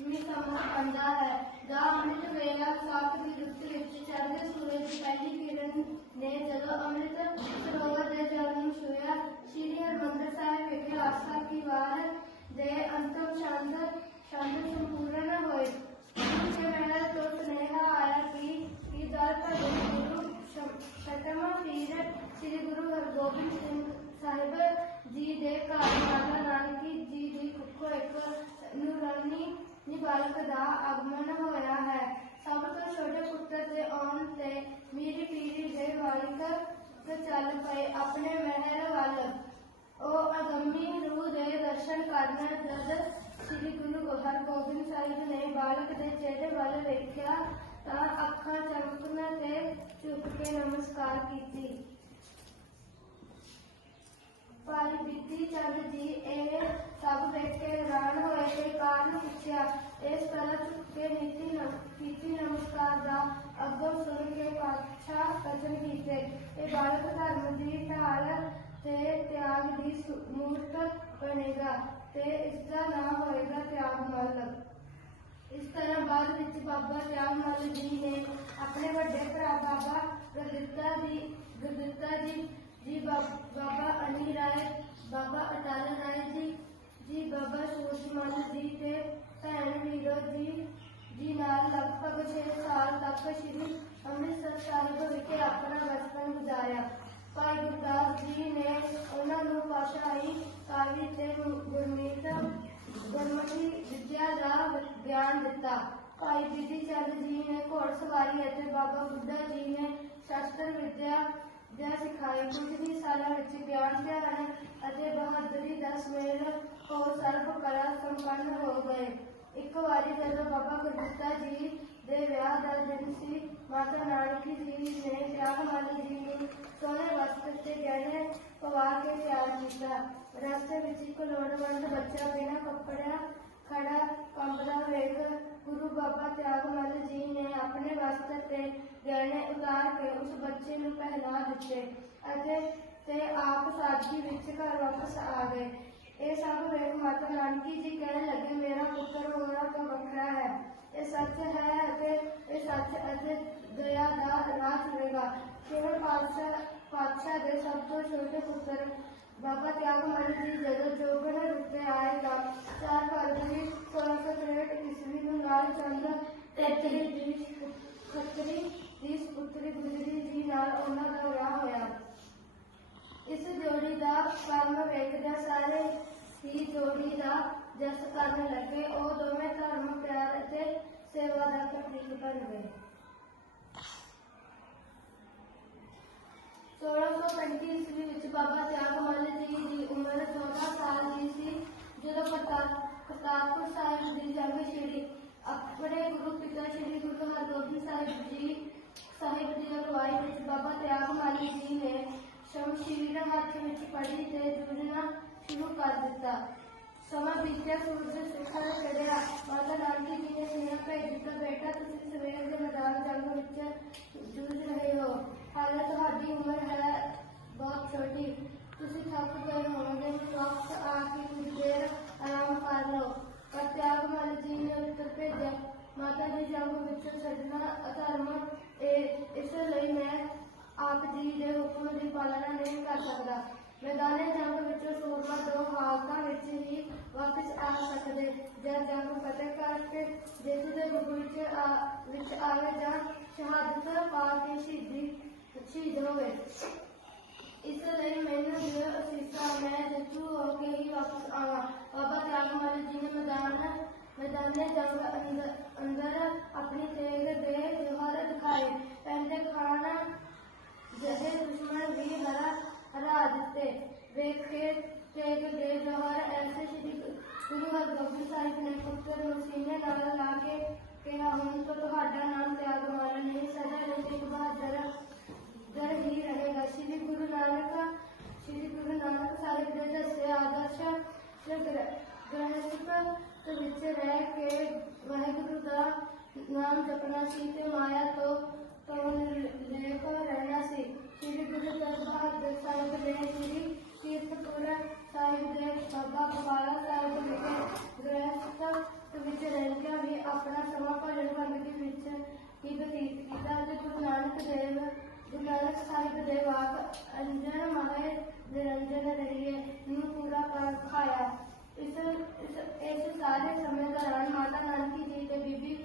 ਵੀ ਸਮਾਂ ਹੈ ਦਾ ਅੰਮ੍ਰਿਤ ਵੇਲਾ ਸਾਖ ਦੀ ਰੁੱਤ ਵਿੱਚ ਚੜ੍ਹਦੇ ਸੂਰਜ ਦੀ ਪਹਿਲੀ ਕਿਰਨ ਨੇ ਜਦੋਂ ਅੰਮ੍ਰਿਤ ਸਰੋਵਰ ਦੇ ਜਲ ਨੂੰ ਛੂਹਿਆ, ਸ੍ਰੀ ਹਰਿਮੰਦਰ ਸਾਹਿਬ ਵਿਖੇ ਆਸਾ ਕੀ ਵਾਰ ਦੇ ਅੰਤਮ ਛੰਦ ਛੰਦ ਸੰਪੂਰਨ ਹੋਏ। ਗੁਰੂ ਕੇ ਤੋਂ ਸੁਨੇਹਾ ਆਇਆ ਕਿ ਕਿ ਦਰ ਭਜਨ ਗੁਰੂ ਸ਼ਤਮ ਪੀਰ ਸ੍ਰੀ ਗੁਰੂ ਹਰਗੋਬਿੰਦ ਸਿੰਘ ਸਾਹਿਬ ਜੀ ਦੇ ਘਰ ਮਾਤਾ ਨਾਨਕੀ ਜੀ ਦੀ ਕੁੱਖੋਂ ਇੱਕ ਨੂਰਾਨੀ ਨਿਬਾਲਕ ਦਾ ਆਗਮਨ ਹੋਇਆ ਹੈ। ਸਭ ਤੋਂ ਛੋਟੇ ਪੁੱਤਰ ਦੇ ਆਉਣ ਤੇ ਮੀਰੀ ਪੀਰੀ ਦੇ ਵਾਲਿਕ ਚੱਲ ਪਏ ਆਪਣੇ ਮਹਿਲ ਵੱਲ। ਉਹ ਅਗੰਮੀ ਰੂਹ ਦੇ ਦਰਸ਼ਨ ਕਰਨ ਜਦ ਸ੍ਰੀ ਗੁਰੂ ਹਰਗੋਬਿੰਦ ਸਾਹਿਬ ਨੇ ਬਾਲਕ ਦੇ ਚਿਹਰੇ ਵੱਲ ਵੇਖਿਆ ਤਾਂ ਅੱਖਾਂ ਚਮਕਣ ਤੇ ਝੁਕ ਕੇ ਨਮਸਕਾਰ ਕੀਤੀ। ਭਾਈ ਬੀਤੀ ਚੰਦ ਜੀ, ਇਹ ਸਭ ਵੇਖ ਕੇ ਹੈਰਾਨ ਹੋਏ ਤੇ ਕਾਰਨ ਪੁੱਛਿਆ? ਇਸ ਤਰ੍ਹਾਂ ਕੇ ਨੀਤੀ ਨਮ- ਕੀਤੀ ਨਮਸਕਾਰ ਦਾ ਅੱਗੋਂ ਸੁਣ ਕੇ ਪਾਤਸ਼ਾਹ ਕਥਨ ਕੀਤੇ। ਇਹ ਬਾਲਕ ਧਰਮ ਦੀ ਢਾਲ ਤੇ ਤਿਆਗ ਦੀ ਮੂਰਤ ਬਣੇਗਾ ਤੇ ਇਸ ਦਾ ਨਾਮ ਹੋਏਗਾ ਤਿਆਗ ਮੱਲ। ਇਸ ਤਰ੍ਹਾਂ ਬਾਅਦ ਵਿੱਚ ਬਾਬਾ ਤਿਆਗ ਮੱਲ ਜੀ ਨੇ ਆਪਣੇ ਵੱਡੇ ਭਰਾ ਬਾਬਾ ਗੁਰਦਿੱਤਾ ਜੀ ਗੁਰਦਿੱਤਾ ਜੀ ਜੀ ਬਾਬਾ ਅਨੀ ਰਾਏ, ਬਾਬਾ ਅਟਲ ਰਾਏ ਜੀ ਜੀ, ਬਾਬਾ ਸੂਰਜ ਜੀ ਤੇ ਭੈਣ ਵੀਰੋ ਜੀ ਜੀ ਨਾਲ ਲਗਭਗ 6 ਸਾਲ ਤੱਕ ਸ੍ਰੀ ਅੰਮ੍ਰਿਤਸਰ ਸਾਹਿਬ ਵਿਖੇ ਆਪਣਾ ਬਚਪਨ ਗੁਜ਼ਾਰਿਆ। ਭਾਈ ਗੁਰਦਾਸ ਜੀ ਨੇ ਉਹਨਾਂ ਨੂੰ ਪਾਸ਼ਾਹੀ ਕਾਵਿ ਤੇ ਗੁਰਮੀਤ, ਗੁਰਮਤਿ ਵਿਦਿਆ ਦਾ ਗਿਆਨ ਦਿੱਤਾ। ਭਾਈ ਬਿਧੀ ਚੰਦ ਜੀ ਨੇ ਘੋੜ ਸਵਾਰੀ ਅਤੇ ਬਾਬਾ ਬੁੱਢਾ ਜੀ ਨੇ ਸ਼ਸਤਰ ਵਿਦਿਆ ਵਿਦਿਆ ਸਿਖਾਈ, ਕੁਝ ਹੀ ਸਾਲਾਂ ਵਿੱਚ ਗਿਆਨ ਧਿਆਨ ਅਤੇ ਬਹਾਦਰੀ ਦਾ ਸੁਮੇਲ ਹੋ ਸਰਬ ਕਲਾ ਸੰਪੰਨ ਹੋ ਗਏ। ਇੱਕ ਵਾਰੀ ਜਦੋਂ ਬਾਬਾ ਗੁਰਦਿੱਤਾ ਜੀ ਦੇ ਵਿਆਹ ਦਾ ਦਿਨ ਸੀ, ਮਾਤਾ ਨਾਨਕੀ ਜੀ ਨੇ ਤਿਆਗ ਮੱਲ ਜੀ ਨੂੰ ਸੋਹਣੇ ਵਸਤਰ ਤੇ ਗਹਿਣੇ ਪਵਾ ਕੇ ਤਿਆਰ ਕੀਤਾ। ਰਸਤੇ ਵਿੱਚ ਇੱਕ ਲੋੜਵੰਦ ਬੱਚਾ ਬਿਨਾਂ ਕੱਪੜਿਆਂ ਖੜਾ ਕੰਬਦਾ ਵੇਖ ਗੁਰੂ ਬਾਬਾ ਤਿਆਗ ਜੀ ਨੇ ਆਪਣੇ ਵਸਤਰ ਤੇ ਗਹਿਣੇ ਉਤਾਰ ਕੇ ਉਸ ਬੱਚੇ ਨੂੰ ਪਹਿਲਾ ਦਿੱਤੇ ਅਤੇ ਤੇ ਆਪ ਸਾਦਗੀ ਵਿੱਚ ਘਰ ਵਾਪਸ ਆ ਗਏ। ਇਹ ਸਭ ਵੇਖ ਮਾਤਾ ਨਾਨਕੀ ਜੀ ਕਹਿਣ ਲੱਗੇ, ਮੇਰਾ ਪੁੱਤਰ ਹੋਣਾ ਤਾਂ ਵੱਖਰਾ ਹੈ। ਇਹ ਸੱਚ ਹੈ ਅਤੇ ਇਹ ਸੱਚ ਅਤੇ ਦਇਆ ਦਾ ਰਾਹ ਚੁਣੇਗਾ ਕੇਵਲ ਪਾਤਸ਼ਾਹ ਪਾਤਸ਼ਾਹ ਦੇ ਸਭ ਤੋਂ ਛੋਟੇ ਪੁੱਤਰ ਬਾਬਾ ਤਿਆਗ ਜੀ ਜਦੋਂ ਜੋਗਣ ਰੁਪਏ ਆਏ ਤਾਂ 4 ਫਰਵਰੀ 1663 ਈਸਵੀ ਨੂੰ ਲਾਲ ਚੰਦ ਖੱਤਰੀ ਦੀ ਖੱਤਰੀ ਦੀ ਪੁੱਤਰੀ ਗੁਜਰੀ ਜੀ ਨਾਲ ਉਹਨਾਂ ਦਾ ਵਿਆਹ ਹੋਇਆ। ਇਸ ਜੋੜੀ ਦਾ ਕੰਮ ਵੇਖਦਿਆਂ ਸਾਰੇ ਹੀ ਜੋੜੀ ਦਾ ਜਸ ਕਰਨ ਲੱਗੇ। ਉਹ ਦੋਵੇਂ ਧਰਮ, ਪਿਆਰ ਅਤੇ ਸੇਵਾ ਦਾ ਪ੍ਰਤੀਕ ਬਣ ਗਏ। 1635 ਈਸਵੀ ਵਿੱਚ ਬਾਬਾ ਤਿਆਗ ਮੱਲ ਜੀ ਦੀ ਉਮਰ 14 ਸਾਲ ਦੀ ਸੀ। ਜਦੋਂ ਕਰਤਾਰਪੁਰ ਸਾਹਿਬ ਦੀ ਜੰਗ ਛਿੜੀ ਆਪਣੇ ਗੁਰੂ ਸ੍ਰੀ ਗੁਰੂ ਹਰਗੋਬਿੰਦ ਸਾਹਿਬ ਜੀ, ਸਾਹਿਬ ਦੀ ਅਗਵਾਈ ਵਿੱਚ ਬਾਬਾ ਤਿਆਗ ਮੱਲ ਜੀ ਨੇ ਸ਼ਮਸ਼ੀਰ ਹੱਥ ਵਿੱਚ ਫੜੀ ਤੇ ਜੂਝਣਾ ਸ਼ੁਰੂ ਕਰ ਦਿੱਤਾ। ਸਮਾਂ ਬੀਤਿਆ, ਸੂਰਜ ਸਿਖਰ ਚੜਿਆ ਮਾਤਾ ਨਾਨਕੀ ਜੀ ਨੇ ਸੁਨੇਹਾ ਭੇਜ ਦਿੱਤਾ, ਬੇਟਾ, ਤੁਸੀਂ ਸਵੇਰ ਦੇ ਮੈਦਾਨ ਜੰਗ ਵਿੱਚ ਜੂਝ ਰਹੇ ਹੋ। ਹਾਲੇ ਤੁਹਾਡੀ ਉਮਰ ਹੈ ਬਹੁਤ ਛੋਟੀ ਤੁਸੀਂ ਥੱਕ ਗਏ ਹੋਵੋਗੇ ਵਕਤ ਆ ਕੇ ਕੁਝ ਦੇਰ ਆਰਾਮ ਕਰ ਲਓ ਪਰ ਤਿਆਗ ਮੱਲ ਜੀ ਨੇ ਉੱਤਰ ਭੇਜਿਆ ਮਾਤਾ ਜੀ ਜੰਗ ਵਿੱਚ ਛੱਡਣਾ ਅਧਰਮ ਇਹ ਇਸ ਲਈ ਮੈਂ ਆਪ ਜੀ ਦੇ ਹੁਕਮ ਦੀ ਪਾਲਣਾ ਨਹੀਂ ਕਰ ਸਕਦਾ ਮੈਦਾਨੇ ਜੰਗ ਵਿੱਚੋਂ ਸੂਰਮਾ ਦੋ ਹਾਲਤਾਂ ਵਿੱਚ ਹੀ ਵਾਪਸ ਆ ਸਕਦੇ ਜਾਂ ਜੰਗ ਫਤਿਹ ਕਰਕੇ ਜਿੱਤ ਦੇ ਰੂਪ ਵਿੱਚ ਆ- ਵਿੱਚ ਆਵੇ ਜਾਂ ਸ਼ਹਾਦਤ ਪਾ ਕੇ ਸ਼ਹੀਦੀ ਸ਼ਹੀਦ ਹੋਵੇ ਇਸ ਲਈ ਮੈਨੂੰ ਦਿਓ ਅਸੀਸਾਂ ਮੈਂ ਜੱਜੂ ਹੋ ਕੇ ਹੀ ਵਾਪਸ ਆਵਾਂ ਬਾਬਾ ਤਿਆਗ ਮੱਲ ਜੀ ਨੇ ਮੈਦਾਨ ਮੈਦਾਨੇ ਜੰਗ ਅੰਦਰ ਅੰਦਰ ਆਪਣੀ ਤੇਗ ਦੇ ਜੋਹਰ ਦਿਖਾਏ ਪਹਿਲੇ ਖਾਣਾ ਜਦੇ ਦੁਸ਼ਮਣ ਵੀ ਹਰਾ ਹਰਾ ਦਿੱਤੇ ਵੇਖੇ ਤੇਗ ਦੇ ਜੋਹਰ ਐਸੇ ਸ਼੍ਰੀ ਗੁਰੂ ਹਰਗੋਬਿੰਦ ਸਾਹਿਬ ਨੇ ਵਿੱਚ ਰਹਿ ਕੇ ਵਾਹਿਗੁਰੂ ਦਾ ਨਾਮ ਜਪਣਾ ਸੀ ਤੇ ਮਾਇਆ ਤੋਂ ਤੋਂ ਲੇਪ ਰਹਿਣਾ ਸੀ। ਸ੍ਰੀ ਗੁਰੂ ਤੇਗ ਬਹਾਦਰ ਸਾਹਿਬ ਦੇ ਸ੍ਰੀ ਕੀਰਤਪੁਰ ਸਾਹਿਬ ਦੇ ਬਾਬਾ ਕਪਾਲਾ ਸਾਹਿਬ ਵਿਖੇ ਗ੍ਰਹਿਸਥ ਵਿੱਚ ਰਹਿ ਕੇ ਵੀ ਆਪਣਾ ਸਮਾਂ ਭਜਨ ਬੰਦਗੀ ਵਿੱਚ ਹੀ ਬਤੀਤ ਕੀਤਾ ਤੇ ਗੁਰੂ ਨਾਨਕ ਦੇਵ, ਗੁਰੂ ਨਾਨਕ ਸਾਹਿਬ ਦੇ ਵਾਕ, ਅੰਜਨ ਮਾਏ ਨਿਰੰਜਨ ਰਹੀਏ, ਨੂੰ ਪੂਰਾ ਕਰ ਖਾਇਆ। ਇਸ ਇਸ ਸਾਰੇ ਸਮੇਂ ਦੌਰਾਨ ਮਾਤਾ ਨਾਨਕੀ ਜੀ ਤੇ ਬੀਬੀ